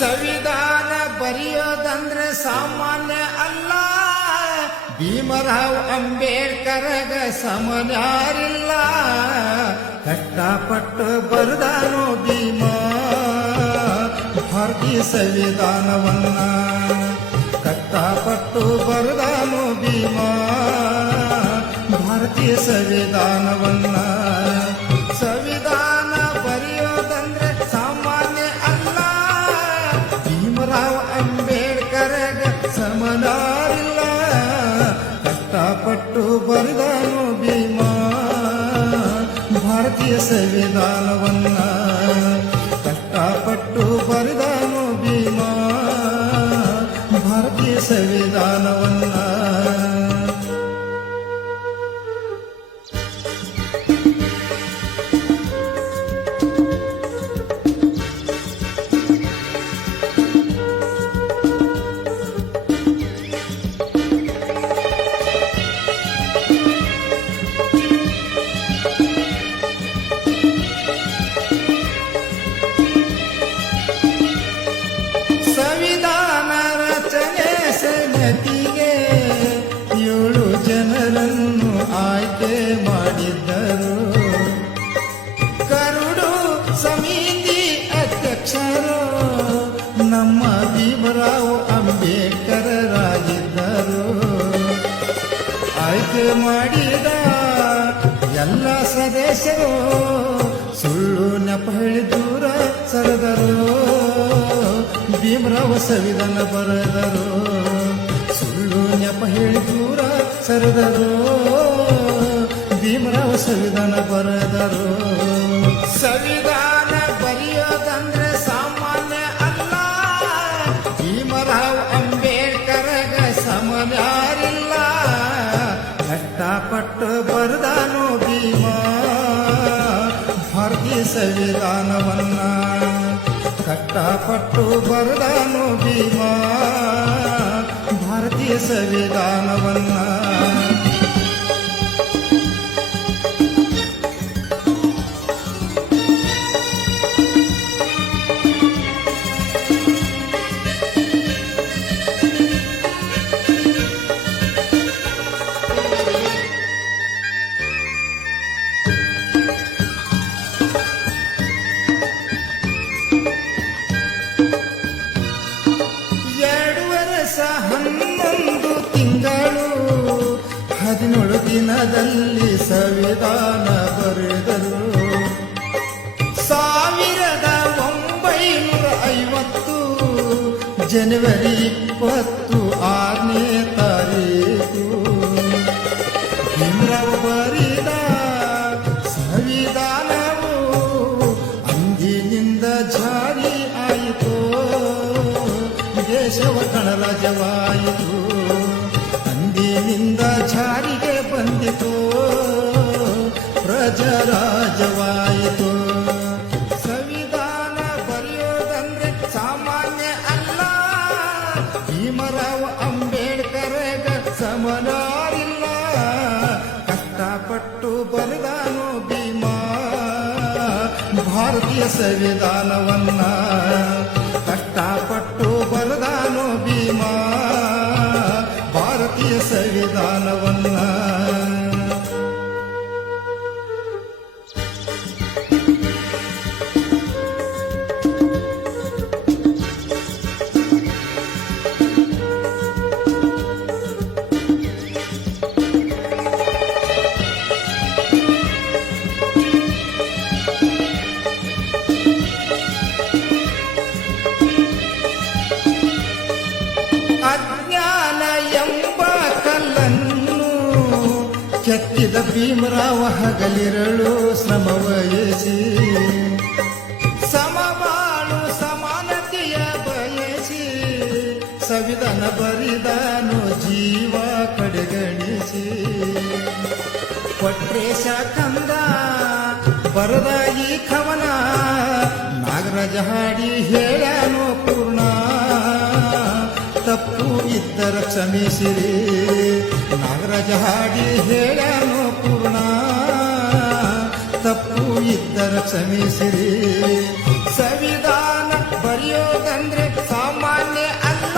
ಸಂವಿಧಾನ ಬರೆಯೋದಂದ್ರೆ ಸಾಮಾನ್ಯ ಅಲ್ಲ, ಭೀಮರಾವ್ ಅಂಬೇಡ್ಕರ್ಗ ಸಮನ್ಯಾರಿಲ್ಲ. ಕಷ್ಟಪಟ್ಟು ಬರೆದಾನು ಭೀಮ ಭಾರತೀಯ ಸಂವಿಧಾನವನ್ನ, ಕಷ್ಟಪಟ್ಟು ಬರೆದಾನು ಭೀಮ ಭಾರತೀಯ ಸಂವಿಧಾನವನ್ನ. ಸಂವಿಧಾನ ಬರೆಯೋದಂದ್ರೆ ಸಾಮಾನ್ಯ ಅಲ್ಲ, ಭೀಮರಾವ್ ಅಂಬೇಡ್ಕರ್ಗ ಸಮನಾರಿಲ್ಲ. ಕಷ್ಟಪಟ್ಟು ಬರೆದಾನು ಭೀಮ ಭಾರತೀಯ ಸಂವಿಧಾನವನ್ನ, ಕಷ್ಟಪಟ್ಟು ಬರೆದಾನು ಭೀಮ ಭಾರತೀಯ ಸಂವಿಧಾನವನ್ನ. ಸಂವಿಧಾನ ರಚನೆ ಸಮಿತಿಗೆ 7 ಜನರನ್ನು ಆಯ್ಕೆ ಮಾಡಿದ್ದರು. ಕರಡು ಸಮಿತಿ ಅಧ್ಯಕ್ಷರು ನಮ್ಮ ಭೀಮರಾವ್ ಅಂಬೇಡ್ಕರರಾಗಿದ್ದರು. ಆಯ್ಕೆ ಮಾಡಿದ ಎಲ್ಲ ಸದಸ್ಯರು ಸುಳ್ಳು ನೆಪ ಹೇಳಿ ದೂರ ಸರಿದರು. ಭೀಮರಾವ್ ಸಂವಿಧಾನ ಬರೆದರು, ಸುಳ್ಳು ನೆಪ ಹೇಳಿ ದೂರ ಸರಿದರು. ಭೀಮರಾವ್ ಸಂವಿಧಾನ ಬರೆದರು. ಸಂವಿಧಾನ ಬರೆಯೋದಂದ್ರೆ ಸಾಮಾನ್ಯ ಅಲ್ಲ, ಭೀಮರಾವ್ ಅಂಬೇಡ್ಕರ್ಗ ಸಮನ್ಯಾರಿಲ್ಲ. ಕಷ್ಟಪಟ್ಟು ಬರೆದಾನು ಭೀಮ ಭಾರತೀಯ ಸಂವಿಧಾನವನ್ನ, ಕಷ್ಟಪಟ್ಟು ಬರೆದಾನು ಭೀಮ ಭಾರತೀಯ ಸಂವಿಧಾನವನ್ನ. ತಿಂಗಳು 17 ದಿನದಲ್ಲಿ ಸಂವಿಧಾನ ಬರೆದರು. 1950 ಜನವರಿ 26ನೇ ತಾರೀಕು ಭೀಮರಾವ್ ಬರೆದ ಸಂವಿಧಾನವು ಅಂದಿನಿಂದ ಜಾರಿ ಆಯಿತು. ದೇಶವ ಗಣರಾಜ್ಯವಾಯಿತು, ಅಂದಿನಿಂದ ಜಾರಿಗೆ ಬಂದಿತು, ಪ್ರಜಾರಾಜ್ಯವಾಯಿತು. ಸಂವಿಧಾನ ಬರೆಯೋದಂದ್ರೆ ಸಾಮಾನ್ಯ ಅಲ್ಲ, ಭೀಮರಾವ್ ಅಂಬೇಡ್ಕರ್ಗ ಸಮನಾರಿಲ್ಲ. ಕಷ್ಟಪಟ್ಟು ಬರೆದಾನು ಭೀಮ ಭಾರತೀಯ ಸಂವಿಧಾನವನ್ನ, ಕಷ್ಟಪಟ್ಟು ಬರೆದಾನು ಭೀಮ ಭಾರತೀಯ ಸಂವಿಧಾನವನ್ನ. ಅಜ್ಞಾನ ಎಂಬ ಕಲ್ಲನ್ನು ಕೆತ್ತಿದ ಭೀಮರಾವ ಹಗಲಿರಳು ಶ್ರಮ ವಹಿಸಿ ಸಮಬಾಳು ಸಮಾನತೆಯ ಬಯಸಿ ಸಂವಿಧಾನ ಬರಿದಾನು ಜೀವ ಕಡೆಗಣಿಸಿ ಕೊಟ್ರೇಶ ಕಂದ ಬರದ ಈ ಕವನ ನಾಗರಾಜ ಹಾಡಿ ಹೇಳ್ಯಾನೋ ಪೂರ್ಣ ತಪ್ಪು ಇದ್ದರ ಕ್ಷಮಿಸಿರಿ ನಾಗರಾಜ ಹಾಡಿ ಹೇಳ್ಯಾನೋ ಪೂರ್ಣ ತಪ್ಪು ಇದ್ದರ ಕ್ಷಮಿಸಿರಿ ಸಂವಿಧಾನ ಬರೆಯೋದಂದ್ರೆ ಸಾಮಾನ್ಯ ಅಲ್ಲ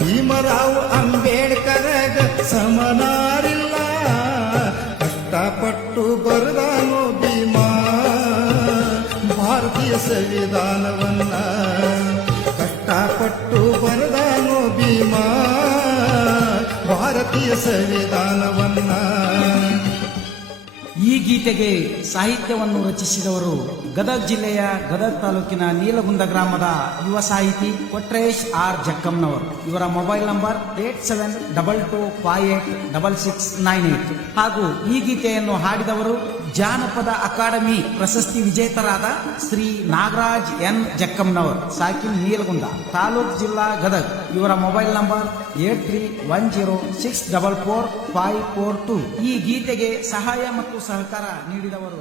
ಭೀಮರಾವ್ ಅಂಬೇಡ್ಕರ್ಗ ಸಮನಾರಿಲ್ಲ ಕಷ್ಟಪಟ್ಟು ಬರದಾನೋ ಭೀಮಾ ಭಾರತೀಯ ಸಂವಿಧಾನವನ್ನ ಕಷ್ಟಪಟ್ಟು ಬರದಾನೋ ಭೀಮಾ ಭಾರತೀಯ ಸಂವಿಧಾನವನ್ನ. ಈ ಗೀತೆಗೆ ಸಾಹಿತ್ಯವನ್ನು ರಚಿಸಿದವರು ಗದಗ ಜಿಲ್ಲೆಯ ಗದಗ ತಾಲೂಕಿನ ನೀಲಗುಂದ ಗ್ರಾಮದ ಯುವ ಸಾಹಿತಿ ಕೊಟ್ರೇಶ್ ಆರ್ ಜಕ್ಕಂನವರು. ಇವರ ಮೊಬೈಲ್ ನಂಬರ್ 8722586698 ಹಾಗೂ ಈ ಗೀತೆಯನ್ನು ಹಾಡಿದವರು ಜಾನಪದ ಅಕಾಡೆಮಿ ಪ್ರಶಸ್ತಿ ವಿಜೇತರಾದ ಶ್ರೀ ನಾಗರಾಜ್ ಎನ್ ಜಕ್ಕಂನವರು, ಸಾಕಿನ್ ನೀಲಗುಂದ, ತಾಲೂಕ್ ಜಿಲ್ಲಾ ಗದಗ. ಇವರ ಮೊಬೈಲ್ ನಂಬರ್ 8310644542. ಈ ಗೀತೆಗೆ ಸಹಾಯ ಮತ್ತು ಸಹಕಾರ ನೀಡಿದವರು